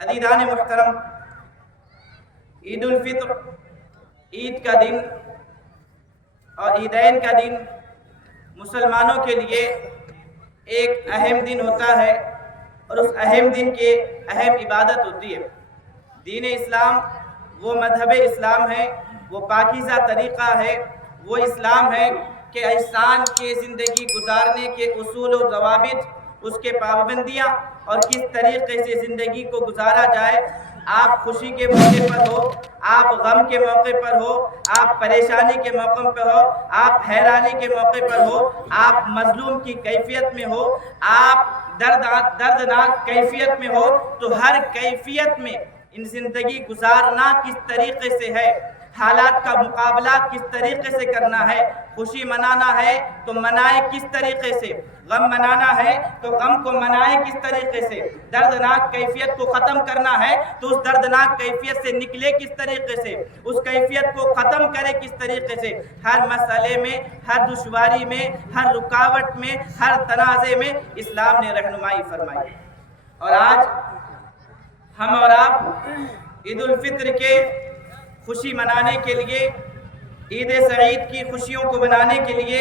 عزیزان محترم، عید الفطر، عید کا دن اور عیدین کا دن مسلمانوں کے لیے ایک اہم دن ہوتا ہے، اور اس اہم دن کی اہم عبادت ہوتی ہے۔ دین اسلام وہ مذہب اسلام ہے، وہ پاکیزہ طریقہ ہے، وہ اسلام ہے کہ انسان کے زندگی گزارنے کے اصول و ضوابط، اس کے پابندیاں اور کس طریقے سے زندگی کو گزارا جائے۔ آپ خوشی کے موقع پر ہو، آپ غم کے موقع پر ہو، آپ پریشانی کے موقع پر ہو، آپ حیرانی کے موقع پر ہو، آپ مظلوم کی کیفیت میں ہو، آپ دردناک کیفیت میں ہو، تو ہر کیفیت میں ان زندگی گزارنا کس طریقے سے ہے، حالات کا مقابلہ کس طریقے سے کرنا ہے، خوشی منانا ہے تو منائے کس طریقے سے، غم منانا ہے تو غم کو منائے کس طریقے سے، دردناک کیفیت کو ختم کرنا ہے تو اس دردناک کیفیت سے نکلے کس طریقے سے، اس کیفیت کو ختم کرے کس طریقے سے۔ ہر مسئلے میں، ہر دشواری میں، ہر رکاوٹ میں، ہر تنازع میں اسلام نے رہنمائی فرمائی۔ اور آج ہم اور آپ عید الفطر کے خوشی منانے کے لیے، عید سعید کی خوشیوں کو منانے کے لیے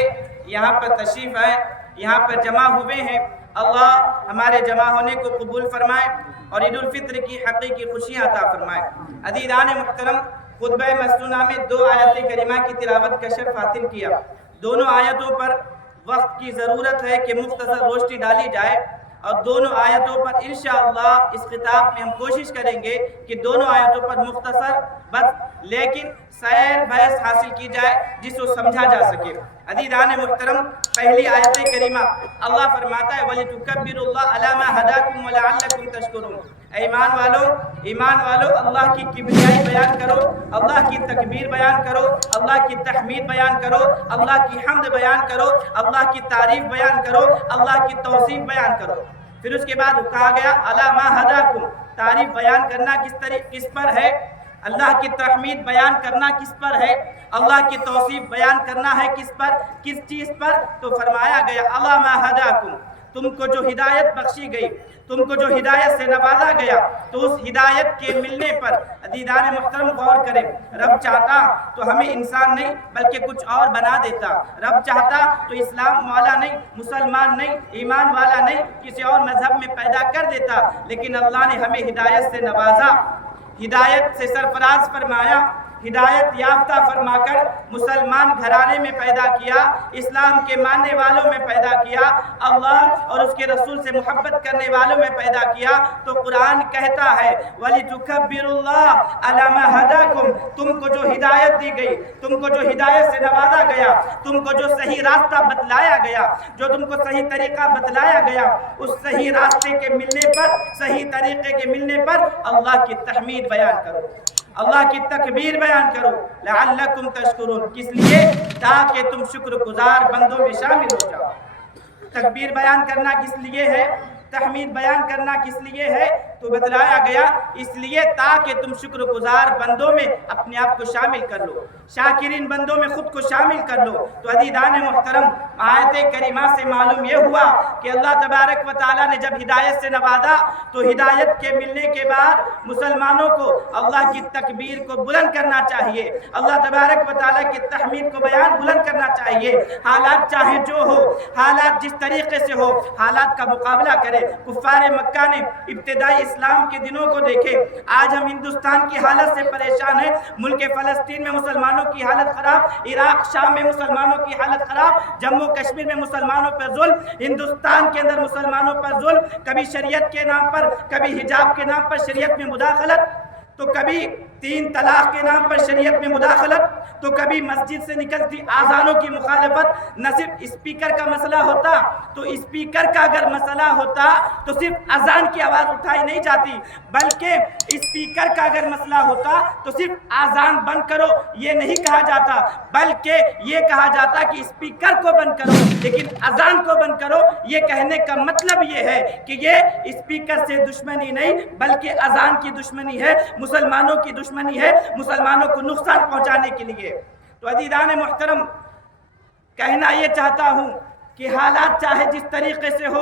یہاں پر تشریف آئے، یہاں پر جمع ہوئے ہیں۔ اللہ ہمارے جمع ہونے کو قبول فرمائے اور عید الفطر کی حقیقی خوشیاں عطا فرمائے۔ عزیزان محترم، خطبہ مسنونہ میں 2 آیات کریمہ کی تلاوت کا شرف حاصل کیا۔ دونوں آیتوں پر وقت کی ضرورت ہے کہ مختصر روشنی ڈالی جائے، اور دونوں آیتوں پر انشاءاللہ اس خطاب میں ہم کوشش کریں گے کہ دونوں آیتوں پر مختصر بس لیکن سیر بحث حاصل کی جائے جس کو سمجھا جا سکے۔ عزیزان محترم، پہلی آیت کریمہ اللہ فرماتا ہے وَلِتُكَبِّرُوا اللَّهَ عَلَى مَا هَدَاكُمْ وَلَعَلَّكُمْ تَشْكُرُونَ۔ اے ایمان والو اللہ کی کبریائی بیان کرو، اللہ کی تکبیر بیان کرو، اللہ کی تحمید بیان کرو، اللہ کی حمد بیان کرو، اللہ کی تعریف بیان کرو، اللہ کی توصیف بیان کرو۔ پھر اس کے بعد کہا گیا عَلَى مَا هَدَاكُمْ، تعریف بیان کرنا کس پر ہے، اللہ کی تحمید بیان کرنا کس پر ہے، اللہ کی توصیف بیان کرنا ہے کس پر، کس چیز پر، تو فرمایا گیا عَلَى مَا هَدَاكُمْ، تم کو جو ہدایت بخشی گئی، تم کو جو ہدایت سے نوازا گیا، تو اس ہدایت کے ملنے پر عزیزان محترم غور کریں، رب چاہتا تو ہمیں انسان نہیں بلکہ کچھ اور بنا دیتا، رب چاہتا تو اسلام والا نہیں، مسلمان نہیں، ایمان والا نہیں، کسی اور مذہب میں پیدا کر دیتا، لیکن اللہ نے ہمیں ہدایت سے نوازا، ہدایت سے سرفراز فرمایا، ہدایت یافتہ فرما کر مسلمان گھرانے میں پیدا کیا، اسلام کے ماننے والوں میں پیدا کیا، اللہ اور اس کے رسول سے محبت کرنے والوں میں پیدا کیا۔ تو قرآن کہتا ہے وَلِتُكَبِّرُوا اللَّهَ عَلَى مَا هَدَاكُمْ، تم کو جو ہدایت دی گئی، تم کو جو ہدایت سے نوازا گیا، تم کو جو صحیح راستہ بتلایا گیا، جو تم کو صحیح طریقہ بتلایا گیا، اس صحیح راستے کے ملنے پر، صحیح طریقے کے ملنے پر اللہ کی تحمید بیان کرو، اللہ کی تکبیر بیان کرو، لعلکم تشکرون، کس لیے؟ تاکہ تم شکر گزار بندوں میں شامل ہو جاؤ۔ تکبیر بیان کرنا کس لیے ہے، تحمید بیان کرنا کس لیے ہے، تو بتلایا گیا اس لیے تاکہ تم شکر گزار بندوں میں اپنے آپ کو شامل کر لو، شاکرین بندوں میں خود کو شامل کر لو۔ تو عزیزان محترم، آیت کریمہ سے معلوم یہ ہوا کہ اللہ تبارک و تعالیٰ نے جب ہدایت سے نوازا تو ہدایت کے ملنے کے بعد مسلمانوں کو اللہ کی تکبیر کو بلند کرنا چاہیے، اللہ تبارک و تعالیٰ کی تحمید کو بیان بلند کرنا چاہیے۔ حالات چاہے جو ہو، حالات جس طریقے سے ہو، حالات کا مقابلہ کرے۔ کفار مکہ نے ابتدائی اسلام کے دنوں کو دیکھے، آج ہم ہندوستان کی حالت سے پریشان ہیں، ملک فلسطین میں مسلمانوں کی حالت خراب، عراق شام میں مسلمانوں کی حالت خراب، جموں کشمیر میں مسلمانوں پر ظلم، ہندوستان کے اندر مسلمانوں پر ظلم، کبھی شریعت کے نام پر، کبھی حجاب کے نام پر شریعت میں مداخلت، تو کبھی 3 طلاق کے نام پر شریعت میں مداخلت، تو کبھی مسجد سے نکلتی آذانوں کی مخالفت۔ نہ صرف اسپیکر کا مسئلہ ہوتا، تو اسپیکر کا اگر مسئلہ ہوتا تو صرف اذان کی آواز اٹھائی نہیں جاتی، بلکہ اسپیکر کا اگر مسئلہ ہوتا تو صرف اذان بند کرو یہ نہیں کہا جاتا، بلکہ یہ کہا جاتا کہ اسپیکر کو بند کرو لیکن اذان کو بند کرو۔ یہ کہنے کا مطلب یہ ہے کہ یہ اسپیکر سے دشمنی نہیں بلکہ اذان کی دشمنی ہے، مسلمانوں کی دشمنی ہے، مسلمانوں کو نقصان پہنچانے کے لیے۔ تو عزیزان محترم، کہنا یہ چاہتا ہوں کہ حالات چاہے جس طریقے سے ہو،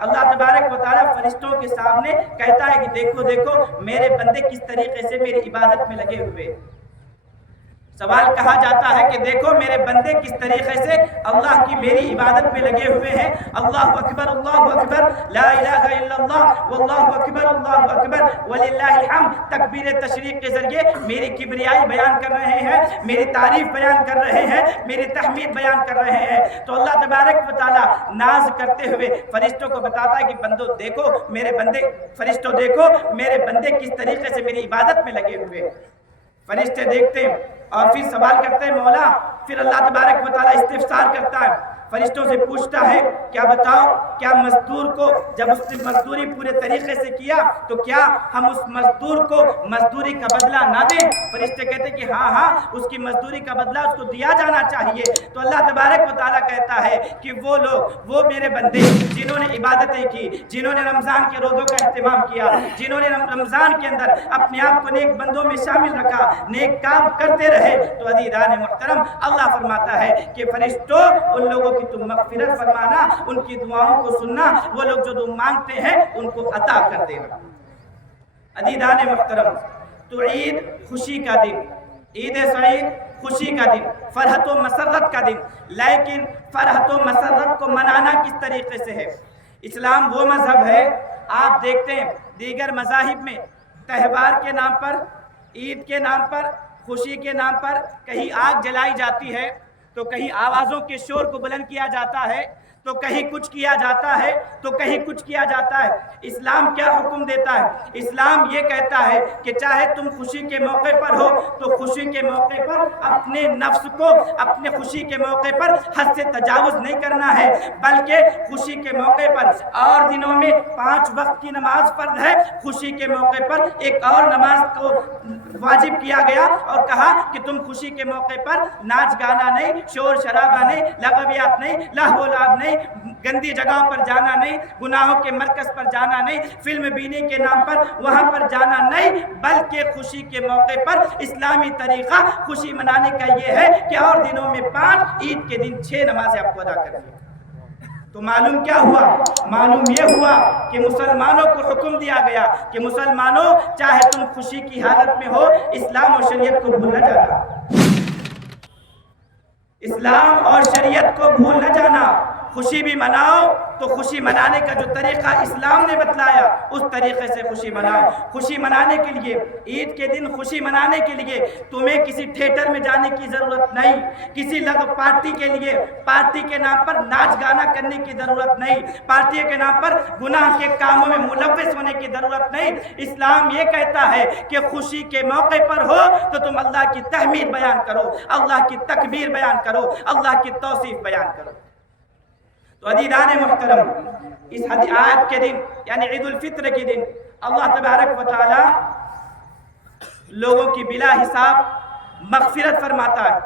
اللہ تبارک و تعالیٰ فرشتوں کے سامنے کہتا ہے کہ دیکھو دیکھو میرے بندے کس طریقے سے میری عبادت میں لگے ہوئے۔ سوال کہا جاتا ہے کہ دیکھو میرے بندے کس طریقے سے اللہ کی میری عبادت میں لگے ہوئے ہیں۔ اللہ اکبر لا الہ الا اللہ واللہ اکبر وللہ الحمد تکبیر تشریق کے ذریعے میری کبریائی بیان کر رہے ہیں، میری تعریف بیان کر رہے ہیں، میری تحمید بیان کر رہے ہیں۔ تو اللہ تبارک و تعالیٰ ناز کرتے ہوئے فرشتوں کو بتاتا ہے کہ بندو دیکھو میرے بندے، فرشتوں دیکھو میرے بندے کس طریقے سے میری عبادت میں لگے ہوئے۔ فرشتے دیکھتے ہیں اور پھر سوال کرتے ہیں مولا، پھر اللہ تبارک و تعالیٰ استفسار کرتا ہے، فرشتوں سے پوچھتا ہے کیا بتاؤ کیا مزدور کو جب اس نے مزدوری پورے طریقے سے کیا تو کیا ہم اس مزدور کو مزدوری کا بدلہ نہ دیں؟ فرشتے کہتے ہیں کہ ہاں اس کی مزدوری کا بدلہ اس کو دیا جانا چاہیے۔ تو اللہ تبارک و تعالیٰ کہتا ہے کہ وہ لوگ، وہ میرے بندے جنہوں نے عبادتیں کی، جنہوں نے رمضان کے روزوں کا اہتمام کیا، جنہوں نے رمضان کے اندر اپنے آپ کو نیک بندوں میں شامل رکھا، نیک کام کرتے رہے، تو عزیزان محترم اللہ فرماتا ہے کہ فرشتوں ان لوگوں کی تم مغفرت فرمانا، ان کی دعاؤں کو سننا، وہ لوگ جو تم مانگتے ہیں ان کو عطا کر دینا۔ عزیزان محترم، تو عید خوشی کا دن، عید سعید خوشی کا دن، فرحت و مسرت کا دن، لیکن فرحت و مسرت کو منانا کس طریقے سے ہے؟ اسلام وہ مذہب ہے، آپ دیکھتے ہیں دیگر مذاہب میں تہوار کے نام پر، عید کے نام پر، خوشی کے نام پر کہیں آگ جلائی جاتی ہے، تو کہیں آوازوں کے شور کو بلند کیا جاتا ہے، تو کہیں کچھ کیا جاتا ہے، تو کہیں کچھ کیا جاتا ہے۔ اسلام کیا حکم دیتا ہے؟ اسلام یہ کہتا ہے کہ چاہے تم خوشی کے موقع پر ہو تو خوشی کے موقع پر اپنے نفس کو، اپنے خوشی کے موقع پر حد سے تجاوز نہیں کرنا ہے، بلکہ خوشی کے موقع پر، اور دنوں میں 5 وقت کی نماز فرض ہے، خوشی کے موقع پر ایک اور نماز کو واجب کیا گیا اور کہا کہ تم خوشی کے موقع پر ناچ گانا نہیں، شور شرابہ نہیں، لغویات نہیں، لہو و لعب نہیں، گندی جگہوں پر جانا نہیں، گناہوں کے مرکز پر جانا نہیں، فلم بینی کے نام پر وہاں پر جانا نہیں، بلکہ خوشی کے موقع پر اسلامی طریقہ خوشی منانے کا یہ ہے کہ اور دنوں میں 5، عید کے دن 6 نمازیں آپ کو ادا کرنی ہے۔ تو معلوم کیا ہوا؟ معلوم یہ ہوا کہ مسلمانوں کو حکم دیا گیا کہ مسلمانوں چاہے تم خوشی کی حالت میں ہو، اسلام اور شریعت کو بھول نہ جانا، اسلام اور شریعت کو بھول نہ جانا۔ خوشی بھی مناؤ تو خوشی منانے کا جو طریقہ اسلام نے بتلایا اس طریقے سے خوشی مناؤ۔ خوشی منانے کے لیے، عید کے دن خوشی منانے کے لیے تمہیں کسی تھیٹر میں جانے کی ضرورت نہیں، کسی لغو پارٹی کے لیے پارٹی کے نام پر ناچ گانا کرنے کی ضرورت نہیں، پارٹی کے نام پر گناہ کے کاموں میں ملوث ہونے کی ضرورت نہیں۔ اسلام یہ کہتا ہے کہ خوشی کے موقع پر ہو تو تم اللہ کی تحمید بیان کرو، اللہ کی تکبیر بیان کرو، اللہ کی توصیف بیان کرو۔ تو عزیزان محترم، اس آیت کے دن یعنی عید الفطر کے دن اللہ تبارک و تعالی لوگوں کی بلا حساب مغفرت فرماتا ہے،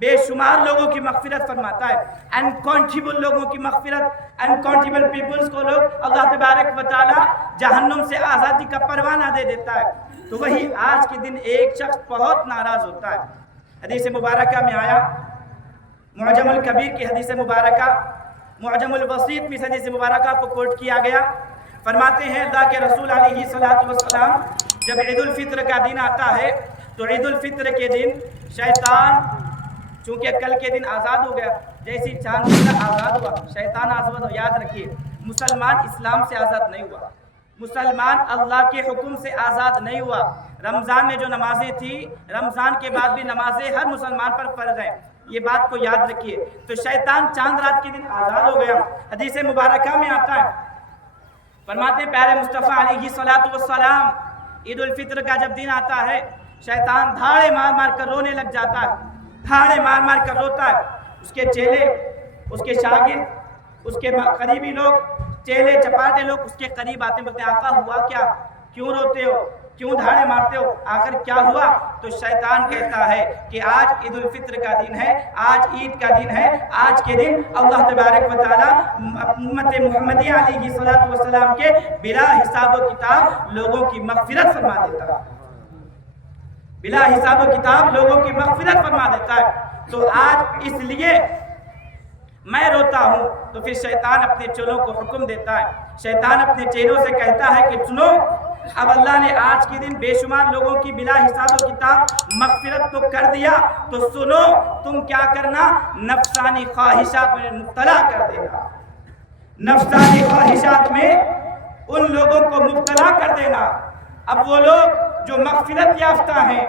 بے شمار لوگوں کی مغفرت فرماتا ہے، انکاؤنٹیبل لوگوں کی مغفرت، انکاؤنٹیبل پیپلز کو لوگ اللہ تبارک و تعالی جہنم سے آزادی کا پروانہ دے دیتا ہے۔ تو وہی آج کے دن ایک شخص بہت ناراض ہوتا ہے۔ حدیث مبارکہ میں آیا، معجم الکبیر کی حدیث مبارکہ، معجم الوسیط میں حدیث مبارکہ کو کوٹ کیا گیا، فرماتے ہیں اللہ کے رسول علیہ السلام جب عید الفطر کا دن آتا ہے تو عید الفطر کے دن شیطان، چونکہ کل کے دن آزاد ہو گیا، جیسی چاند آزاد ہوا شیطان آزاد ہو، یاد رکھیے مسلمان اسلام سے آزاد نہیں ہوا، مسلمان اللہ کے حکم سے آزاد نہیں ہوا۔ رمضان میں جو نمازیں تھیں، رمضان کے بعد بھی نمازیں ہر مسلمان پر فرض ہیں، یہ بات کو یاد رکھیے۔ تو شیطان چاند رات کے دن آزاد ہو گیا۔ حدیث مبارکہ میں آتا ہے، فرماتے ہیں پیارے مصطفیٰ علیہ السلام عید الفطر کا جب دن آتا ہے شیطان دھاڑے مار مار کر رونے لگ جاتا ہے، دھاڑے مار مار کر روتا ہے۔ اس کے چیلے، اس کے شاگرد، اس کے قریبی لوگ، چیلے چپاٹے لوگ اس کے قریب آتے ہیں، بولتے ہیں آقا ہوا کیا، کیوں روتے ہو، کیوں دھاڑے مارتے ہو، آخر کیا ہوا؟ تو شیطان کہتا ہے کہ آج عید الفطر کا دن ہے، آج عید کا دن ہے، آج کے دن اللہ تبارک و تعالی امت محمدیہ علیہ السلام کے بلا حساب و کتاب لوگوں کی مغفرت فرما دیتا ہے، بلا حساب و کتاب لوگوں کی مغفرت فرما دیتا ہے۔ تو آج اس لیے میں روتا ہوں تو پھر شیطان اپنے چیلوں کو حکم دیتا ہے، شیطان اپنے چیلوں سے کہتا ہے کہ سنو، اب اللہ نے آج کے دن بے شمار لوگوں کی بلا حساب و کتاب مغفرت تو کر دیا، تو سنو تم کیا کرنا، نفسانی خواہشات میں مبتلا کر دینا، نفسانی خواہشات میں ان لوگوں کو مبتلا کر دینا۔ اب وہ لوگ جو مغفرت یافتہ ہیں،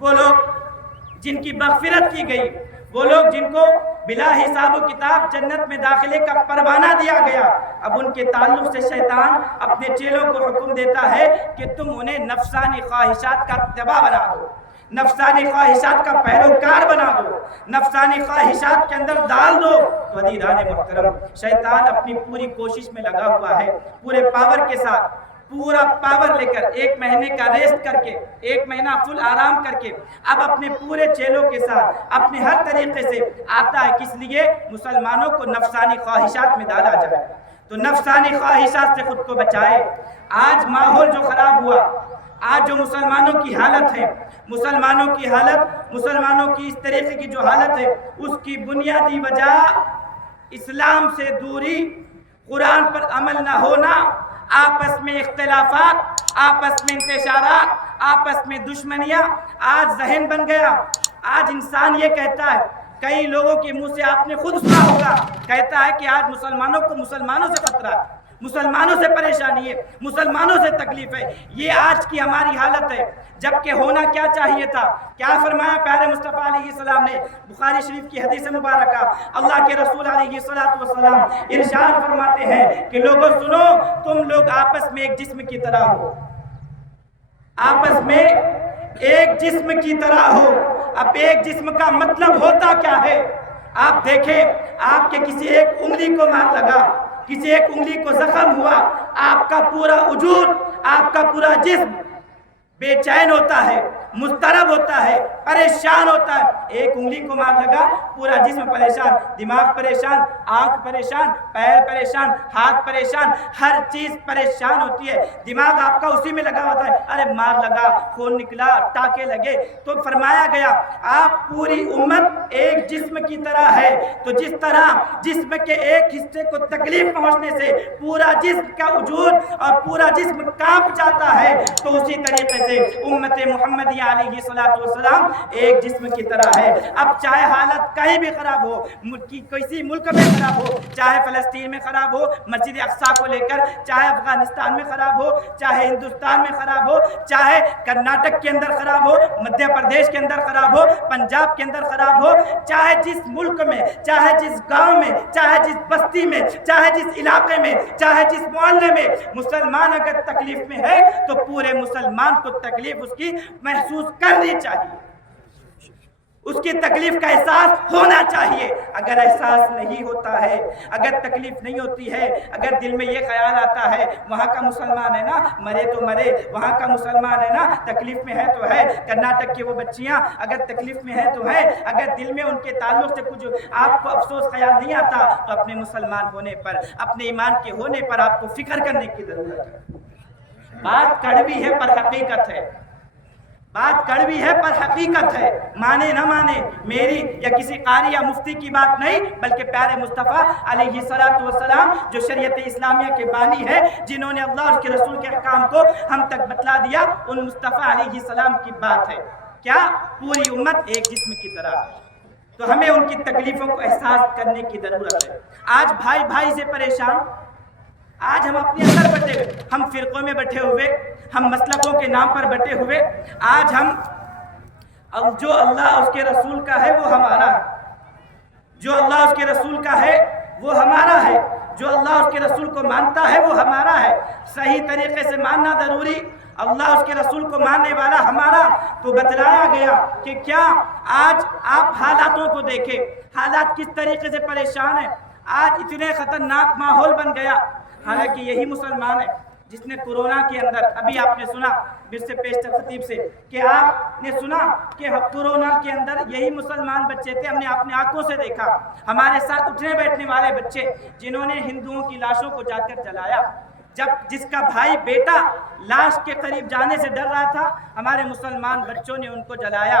وہ لوگ جن کی مغفرت کی گئی، وہ لوگ جن کو بلا حساب و کتاب جنت میں داخلے کا پروانہ دیا گیا، اب ان کے تعلق سے شیطان اپنے چیلوں کو حکم دیتا ہے کہ تم انہیں نفسانی خواہشات کا اتباع بنا دو، نفسانی خواہشات کا پیروکار بنا دو، نفسانی خواہشات کے اندر ڈال دو۔ تو عزیزان محترم، شیطان اپنی پوری کوشش میں لگا ہوا ہے، پورے پاور کے ساتھ، پورا پاور لے کر، 1 مہینے کا ریسٹ کر کے، 1 مہینہ فل آرام کر کے اب اپنے پورے چیلوں کے ساتھ اپنے ہر طریقے سے آتا ہے، کس لیے؟ مسلمانوں کو نفسانی خواہشات میں ڈالا جائے، تو نفسانی خواہشات سے خود کو بچائے۔ آج ماحول جو خراب ہوا، آج جو مسلمانوں کی حالت ہے، مسلمانوں کی حالت، مسلمانوں کی اس طریقے کی جو حالت ہے، اس کی بنیادی وجہ اسلام سے دوری، قرآن پر عمل نہ ہونا، آپس میں اختلافات، آپس میں انتشارات، آپس میں دشمنیاں آج ذہن بن گیا۔ آج انسان یہ کہتا ہے، کئی لوگوں کے منہ سے آپ نے خود سنا ہوگا، کہتا ہے کہ آج مسلمانوں کو مسلمانوں سے خطرہ ہے، مسلمانوں سے پریشانی ہے، مسلمانوں سے تکلیف ہے۔ یہ آج کی ہماری حالت ہے، جبکہ ہونا کیا چاہیے تھا؟ کیا فرمایا پیارے مصطفیٰ علیہ السلام نے؟ بخاری شریف کی حدیث مبارکہ، اللہ کے رسول علیہ السلام ارشاد فرماتے ہیں کہ لوگوں سنو، تم لوگ آپس میں ایک جسم کی طرح ہو، آپس میں ایک جسم کی طرح ہو۔ اب ایک جسم کا مطلب ہوتا کیا ہے؟ آپ دیکھیں، آپ کے کسی ایک انگلی کو مار لگا، کسی ایک انگلی کو زخم ہوا، آپ کا پورا وجود، آپ کا پورا جسم بے چین ہوتا ہے، مضطرب ہوتا ہے، پریشان ہوتا ہے۔ ایک انگلی کو مار لگا، پورا جسم پریشان، دماغ پریشان، آنکھ پریشان، پیر پریشان، ہاتھ پریشان، ہر چیز پریشان ہوتی ہے۔ دماغ آپ کا اسی میں لگا ہوتا ہے، ارے مار لگا، خون نکلا، ٹانکے لگے۔ تو فرمایا گیا آپ پوری امت ایک جسم کی طرح ہے، تو جس طرح جسم کے ایک حصے کو تکلیف پہنچنے سے پورا جسم کا وجود اور پورا جسم کانپ جاتا ہے، تو اسی طریقے سے امت محمدیہ علیہ السلام ایک جسم کی طرح ہے۔ اب چاہے حالت کہیں بھی خراب ہو، کسی ملک میں خراب ہو، چاہے فلسطین میں خراب ہو مسجد اقصیٰ کو لے کر، چاہے افغانستان میں خراب ہو، چاہے ہندوستان میں خراب ہو، چاہے کرناٹک کے اندر خراب ہو، مدھیہ پردیش کے اندر خراب ہو، پنجاب کے اندر خراب ہو، چاہے جس ملک میں، چاہے جس گاؤں میں، چاہے جس بستی میں، چاہے جس علاقے میں، چاہے جس محلے میں مسلمان اگر تکلیف میں ہے تو پورے مسلمان کو تکلیف اس کی محسوس کرنی چاہیے، اس کی تکلیف کا احساس ہونا چاہیے۔ اگر احساس نہیں ہوتا ہے، اگر تکلیف نہیں ہوتی ہے، اگر دل میں یہ خیال آتا ہے وہاں کا مسلمان ہے نا، مرے تو مرے، وہاں کا مسلمان ہے نا، تکلیف میں ہے تو ہے، کرناٹک کی وہ بچیاں اگر تکلیف میں ہے تو ہے، اگر دل میں ان کے تعلق سے کچھ آپ کو افسوس خیال نہیں آتا، تو اپنے مسلمان ہونے پر، اپنے ایمان کے ہونے پر آپ کو فکر کرنے کی ضرورت ہے۔ بات کڑوی ہے پر حقیقت ہے، بات کڑوی ہے پر حقیقت ہے، مانے نہ مانے، میری یا کسی قاری یا مفتی کی بات نہیں، بلکہ پیارے مصطفیٰ علیہ السلام جو شریعت اسلامیہ کے بانی ہے، جنہوں نے اللہ اور اس کے رسول کے احکام کو ہم تک بتلا دیا، ان مصطفیٰ علیہ السلام کی بات ہے۔ کیا؟ پوری امت ایک جسم کی طرح ہے، تو ہمیں ان کی تکلیفوں کو احساس کرنے کی ضرورت ہے۔ آج بھائی بھائی سے پریشان، آج ہم اپنے اندر بٹے ہوئے، ہم فرقوں میں بٹے ہوئے، ہم مسلکوں کے نام پر بٹے ہوئے، آج ہم جو اللہ اس کے رسول کا ہے وہ ہمارا ہے، جو اللہ اس کے رسول کا ہے وہ ہمارا ہے، جو اللہ اس کے رسول کو مانتا ہے وہ ہمارا ہے۔ صحیح طریقے سے ماننا ضروری، اللہ اس کے رسول کو ماننے والا ہمارا۔ تو بتلایا گیا کہ کیا آج آپ حالاتوں کو دیکھیں، حالات کس طریقے سے پریشان ہیں، آج اتنے خطرناک ماحول بن گیا۔ حالانکہ یہی مسلمان ہے جس نے کورونا کے اندر، ابھی آپ نے سنا مجھ سے پیشتر خطیب سے کہ آپ نے سنا کہ کورونا کے اندر یہی مسلمان بچے تھے، ہم نے اپنے آنکھوں سے دیکھا، ہمارے ساتھ اٹھنے بیٹھنے والے بچے جنہوں نے ہندوؤں کی لاشوں کو جا کر جلایا، جس کا بھائی بیٹا لاش کے قریب جانے سے ڈر رہا تھا، ہمارے مسلمان بچوں نے ان کو جلایا۔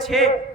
6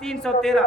313,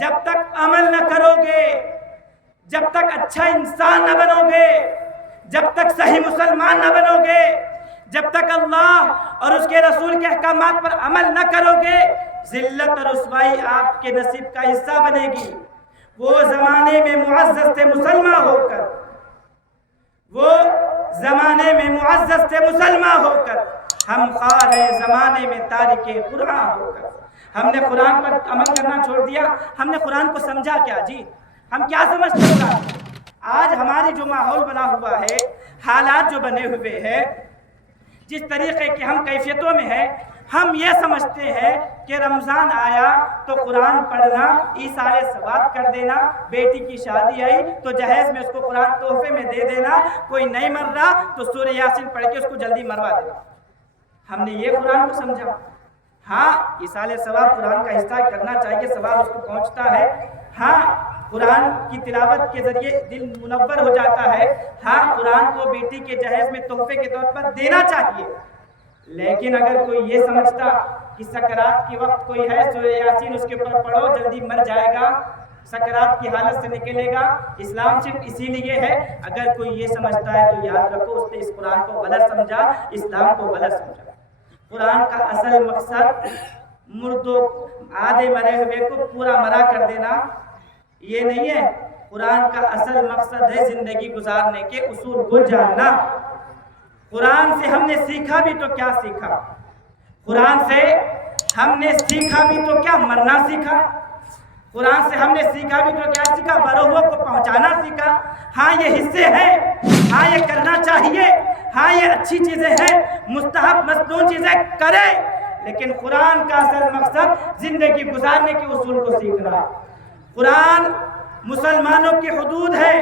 جب تک عمل نہ کرو گے، جب تک اچھا انسان نہ بنو گے، جب تک صحیح مسلمان نہ بنو گے، جب تک اللہ اور اس کے رسول کے احکامات پر عمل نہ کرو گے، ذلت اور رسوائی آپ کے نصیب کا حصہ بنے گی۔ وہ زمانے میں معزز تھے مسلمان ہو کر، وہ زمانے میں معزز تھے مسلمان ہو کر، ہم خوار ہیں زمانے میں تارک قرآن ہو کر۔ ہم نے قرآن پر عمل کرنا چھوڑ دیا، ہم نے قرآن کو سمجھا کیا جی؟ ہم کیا سمجھتے ہیں؟ آج ہماری جو ماحول بنا ہوا ہے، حالات جو بنے ہوئے ہیں، جس طریقے کی ہم کیفیتوں میں ہیں، ہم یہ سمجھتے ہیں کہ رمضان آیا تو قرآن پڑھنا، ایثار ثواب کر دینا، بیٹی کی شادی آئی تو جہیز میں اس کو قرآن تحفے میں دے دینا، کوئی نہیں مر رہا تو سورہ یاسین پڑھ کے اس کو جلدی مروا دینا۔ ہم نے یہ قرآن کو سمجھا۔ ہاں، ایثار ثواب قرآن کا حصہ کرنا چاہیے، ثواب اس کو پہنچتا ہے۔ ہاں، قرآن کی تلاوت کے ذریعے دل منور ہو جاتا ہے۔ ہاں، قرآن کو بیٹی کے جہیز میں تحفے کے طور پر دینا چاہیے۔ لیکن اگر کوئی یہ سمجھتا کہ سکرات کی وقت کوئی ہے، سورہ یاسین اس کے اوپر پڑھو، جلدی مر جائے گا، سکرات کی حالت سے نکلے گا، اسلام صرف اسی لیے ہے، اگر کوئی یہ سمجھتا ہے تو یاد رکھو اس نے اس قرآن کو غلط سمجھا، اسلام کو غلط سمجھا۔ قرآن کا اصل مقصد مردوں، آدھے مرے ہوئے کو پورا مرا کر دینا یہ نہیں ہے۔ قرآن کا اصل مقصد ہے زندگی گزارنے کے اصول کو جاننا۔ قرآن سے ہم نے سیکھا بھی تو کیا سیکھا؟ قرآن سے ہم نے سیکھا بھی تو کیا مرنا سیکھا؟ قرآن سے ہم نے سیکھا بھی تو کیا سیکھا؟ بروہوں کو پہنچانا سیکھا۔ ہاں یہ حصے ہیں، ہاں یہ کرنا چاہیے، ہاں یہ اچھی چیزیں ہیں، مستحب مسنون چیزیں کرے، لیکن قرآن کا اصل مقصد زندگی گزارنے کے اصول کو سیکھنا۔ قرآن مسلمانوں کی حدود ہے،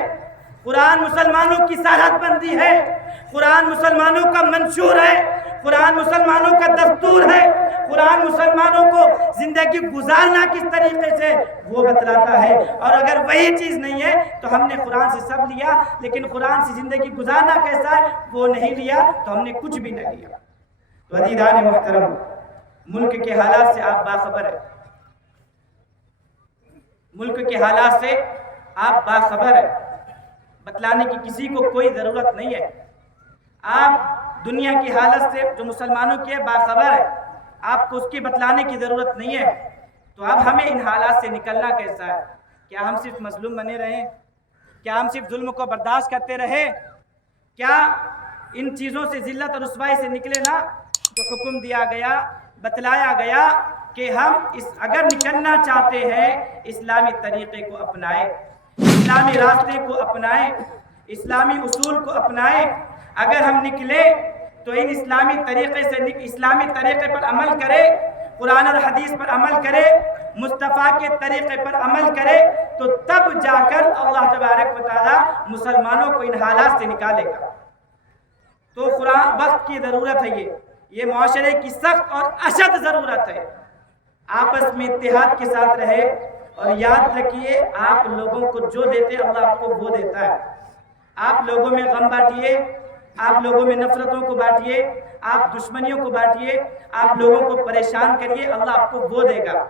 قرآن مسلمانوں کی سرحد بندی ہے، قرآن مسلمانوں کا منشور ہے، قرآن مسلمانوں کا دستور ہے، قرآن مسلمانوں کو زندگی گزارنا کس طریقے سے وہ بتلاتا ہے۔ اور اگر وہی چیز نہیں ہے تو ہم نے قرآن سے سب لیا، لیکن قرآن سے زندگی گزارنا کیسا ہے وہ نہیں لیا تو ہم نے کچھ بھی نہیں لیا۔ تو عزیزان محترم، ملک کے حالات سے آپ باخبر ہیں، ملک کے حالات سے آپ باخبر ہیں، بتلانے کی کسی کو کوئی ضرورت نہیں ہے۔ آپ دنیا کی حالت سے جو مسلمانوں کی باخبر ہے، آپ کو اس کی بتلانے کی ضرورت نہیں ہے۔ تو اب ہمیں ان حالات سے نکلنا کیسا ہے؟ کیا ہم صرف مظلوم بنے رہیں؟ کیا ہم صرف ظلم کو برداشت کرتے رہے؟ کیا ان چیزوں سے، ذلت اور رسوائی سے نکلے نا؟ تو حکم دیا گیا، بتلایا گیا کہ ہم اگر نکلنا چاہتے ہیں اسلامی طریقے کو اپنائیں، اسلامی راستے کو اپنائیں، اسلامی اصول کو اپنائیں۔ اگر ہم نکلے تو ان اسلامی طریقے سے، اسلامی طریقے پر عمل کرے، قرآن اور حدیث پر عمل کرے، مصطفیٰ کے طریقے پر عمل کرے، تو تب جا کر اللہ تبارک و تعالیٰ مسلمانوں کو ان حالات سے نکالے گا۔ تو قرآن وقت کی ضرورت ہے، یہ معاشرے کی سخت اور اشد ضرورت ہے۔ آپس میں اتحاد کے ساتھ رہے، اور یاد رکھیے آپ لوگوں کو جو دیتے اللہ آپ کو وہ دیتا ہے۔ آپ لوگوں میں غم بانٹیے، آپ لوگوں میں نفرتوں کو بانٹیے، آپ دشمنیوں کو بانٹیے، آپ لوگوں کو پریشان کریے، اللہ آپ کو وہ دے گا۔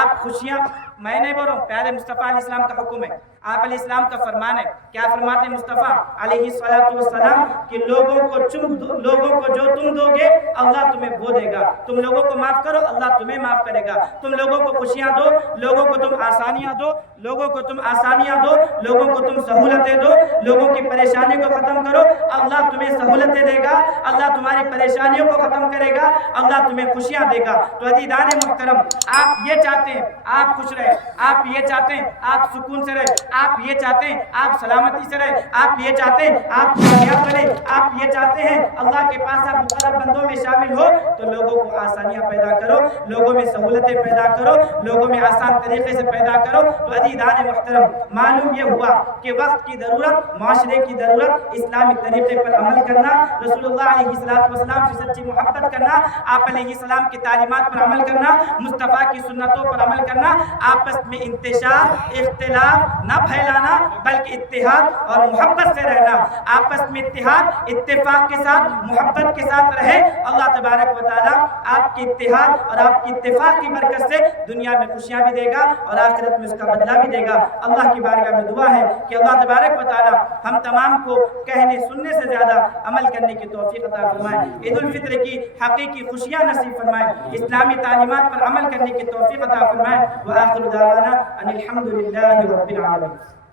آپ خوشیاں، میں نہیں بول رہا ہوں، پیارے مصطفیٰ علیہ السلام کا حکم ہے، آپ علیہ السلام کا فرمان ہے۔ کیا فرماتے ہیں مصطفیٰ علیہ السلام کہ لوگوں کو جو تم دو گے اللہ تمہیں وہ دے گا، تم لوگوں کو معاف کرو اللہ تمہیں معاف کرے گا، تم لوگوں کو خوشیاں دو، لوگوں کو تم آسانیاں دو، لوگوں کو تم آسانیاں دو، لوگوں کو تم سہولتیں دو، لوگوں کی پریشانی کو ختم کرو، اللہ تمہیں سہولتیں دے گا، اللہ تمہاری پریشانیوں کو ختم کرے گا، اللہ تمہیں خوشیاں دے گا۔ تو عزیزان محترم، آپ یہ چاہتے ہیں آپ خوش رہے، آپ یہ چاہتے ہیں آپ سکون سے رہے، آپ یہ چاہتے ہیں آپ سلامتی سے رہے، آپ یہ چاہتے ہیں آپ کامیاب بنے، آپ یہ چاہتے ہیں اللہ کے پاس آپ مقرب بندوں میں شامل ہو، تو لوگوں کو آسانیاں پیدا کرو، لوگوں میں سہولتیں پیدا کرو، لوگوں میں آسان طریقے سے پیدا کرو۔ تو عزیزان محترم، معلوم یہ ہوا کہ وقت کی ضرورت، معاشرے کی ضرورت، اسلامی طریقے پر عمل کرنا، رسول اللہ علیہ السلام سے سچی محبت کرنا، آپ علیہ السلام کی تعلیمات پر عمل کرنا، مصطفیٰ تعالیٰ کی سنتوں پر عمل کرنا، آپس میں انتشار اختلاف نہ پھیلانا بلکہ اتحاد اور محبت سے رہنا، آپس میں اتحاد اتفاق کے ساتھ محبت کے ساتھ رہے۔ اللہ تبارک و تعالیٰ آپ کی اتحاد اور آپ کی اتفاق کی برکت سے دنیا میں خوشیاں بھی دے گا اور آخرت میں اس کا بدلہ بھی دے گا۔ اللہ کی بارگاہ میں دعا ہے کہ اللہ تبارک و تعالیٰ ہم تمام کو کہنے سننے سے زیادہ عمل کرنے کی توفیق عطا فرمائے، عید الفطر کی حقیقی خوشیاں نصیب فرمائے، اسلامی تعلیمات پر عمل کرنے کی توفیق عطا فرمائے۔ وآخر دعوانا ان الحمد للہ رب العالمین۔